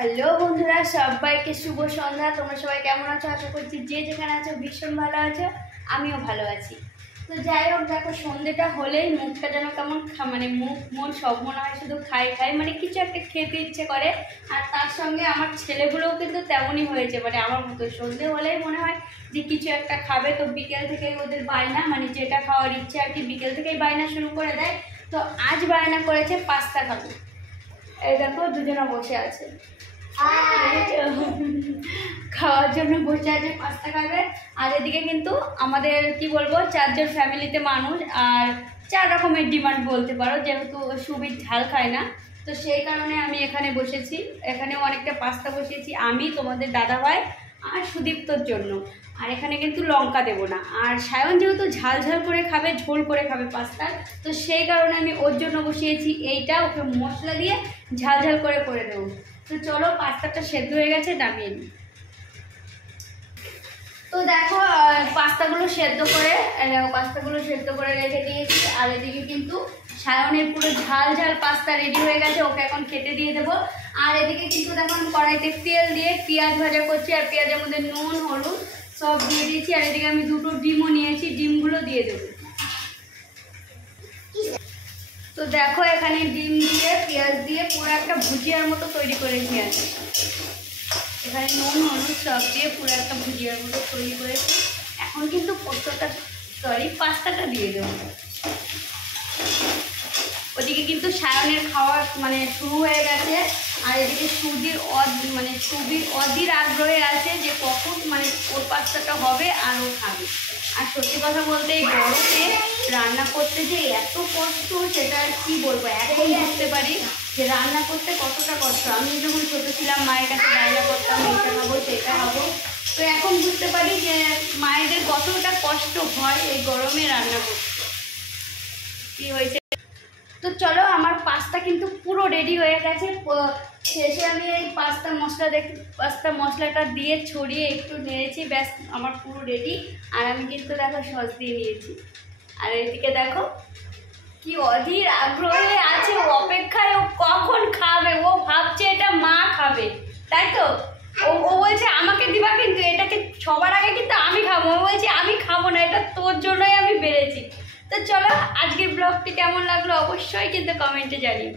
Hello বন্ধুরা, সবাইকে শুভ সন্ধ্যা। তোমরা সবাই কেমন আছো? আশা করছি যে যেখানে আছো ভীষণ ভালো আছো, আমিও ভালো আছি। তো যাই হোক, দেখো সন্ধ্যেটা হলেই মুখটা যেন কেমন মানে মুখ মন সব মনে হয় শুধু খাই খাই, মানে কিছু একটা খেতে ইচ্ছে করে। আর তার সঙ্গে আমার ছেলেগুলোও কিন্তু তেমনই হয়েছে, মানে আমার মতো সন্ধ্যে হলেই মনে হয় যে কিছু একটা খাবে। তো বিকেল থেকেই ওদের বায়না, মানে যেটা খাওয়ার ইচ্ছে আর কি, বিকেল থেকেই বায়না শুরু করে দেয়। তো আজ বায়না করেছে পাস্তা খাবে। এই দেখো দুজনে বসে আছে, খাওয়ার জন্য বসে আছে, পাস্তা খাবে। আর এদিকে কিন্তু আমাদের কি বলবো, 4 জন ফ্যামিলিতে মানুষ, আর 4 রকমের ডিমান্ড বলতে পারো, যেহেতু সুবির ঝাল খায় না। তো সেই কারণে আমি এখানে বসেছি, এখানেও অনেকটা পাস্তা বসিয়েছি আমি, তোমাদের দাদাভাই আর সুদীপ্তর জন্য। আর এখানে কিন্তু লঙ্কা দেবো না। আর সায়ন যেহেতু ঝাল ঝাল করে খাবে, ঝোল করে খাবে পাস্তা, তো সেই কারণে আমি ওর জন্য বসিয়েছি এইটা, ওকে মশলা দিয়ে ঝাল ঝাল করে দেবো। তো চলো, পাস্তাটা সেদ্ধ হয়ে গেছে, নামিয়ে নিই। তো দেখো পাস্তাগুলো সেদ্ধ করে রেখে দিয়েছি। আর এদিকে কিন্তু সায়নের পুরো ঝাল ঝাল পাস্তা রেডি হয়ে গেছে, ওকে এখন খেতে দিয়ে দেবো। আর এদিকে কিন্তু দেখো আমি কড়াইতে তেল দিয়ে পেঁয়াজ ভাজা করছি, আর পেঁয়াজের মধ্যে নুন হলুদ সব দিয়ে দিয়েছি। আর এদিকে আমি 2টো ডিমও নিয়েছি, ডিমগুলো দিয়ে দেবো। তো দেখো এখানে ডিম দিয়ে পেঁয়াজ দিয়ে পুরো একটা ভুজিয়ার মতো তৈরি করেছি আমি। এখানে নুন হলুদ সব দিয়ে পুরো একটা ভুজিয়ার মতো তৈরি করেছি। এখন কিন্তু পাস্তাটা দিয়ে দেবো। ওদিকে কিন্তু সায়নের খাওয়া মানে শুরু হয়ে গেছে। আর এদিকে সুবির অধীর আগ্রহে আছে যে কখন মানে ওর পাস্তাটা হবে আর ও খাবে। আর সত্যি কথা বলতে এই গরমে রান্না করতে যে এত কষ্ট, সেটা আর কি বলবো। এখন বুঝতে পারি যে রান্না করতে কতটা কষ্ট। আমি যখন ছোটো ছিলাম মায়ের কাছে রান্না করতাম, এটা খাবো সেটা খাবো, তো এখন বুঝতে পারি যে মায়েদের কতটা কষ্ট হয় এই গরমে রান্না করতে। কি হয়েছে, তো চলো আমার পাস্তা কিন্তু পুরো রেডি হয়ে গেছে। শেষে আমি এই পাস্তা মশলাটা দিয়ে ছড়িয়ে একটু নেড়েছি, ব্যাস আমার পুরো রেডি। আর আমি কিন্তু দেখো সস দিয়ে নিয়েছি। আর এদিকে দেখো কি অধীর আগ্রহে আছে, অপেক্ষায়, ও কখন খাবে। ও ভাবছে এটা মা খাবে, তাই তো। ও বলছে আমাকে দিবা, কিন্তু এটাকে সবার আগে কিন্তু আমি খাবো। ও বলছে আমি খাবো না, এটা তোর জন্যই আমি বেড়েছি। তো চলো, আজকের ব্লগটি কেমন লাগলো অবশ্যই কিন্তু কমেন্টে জানিও।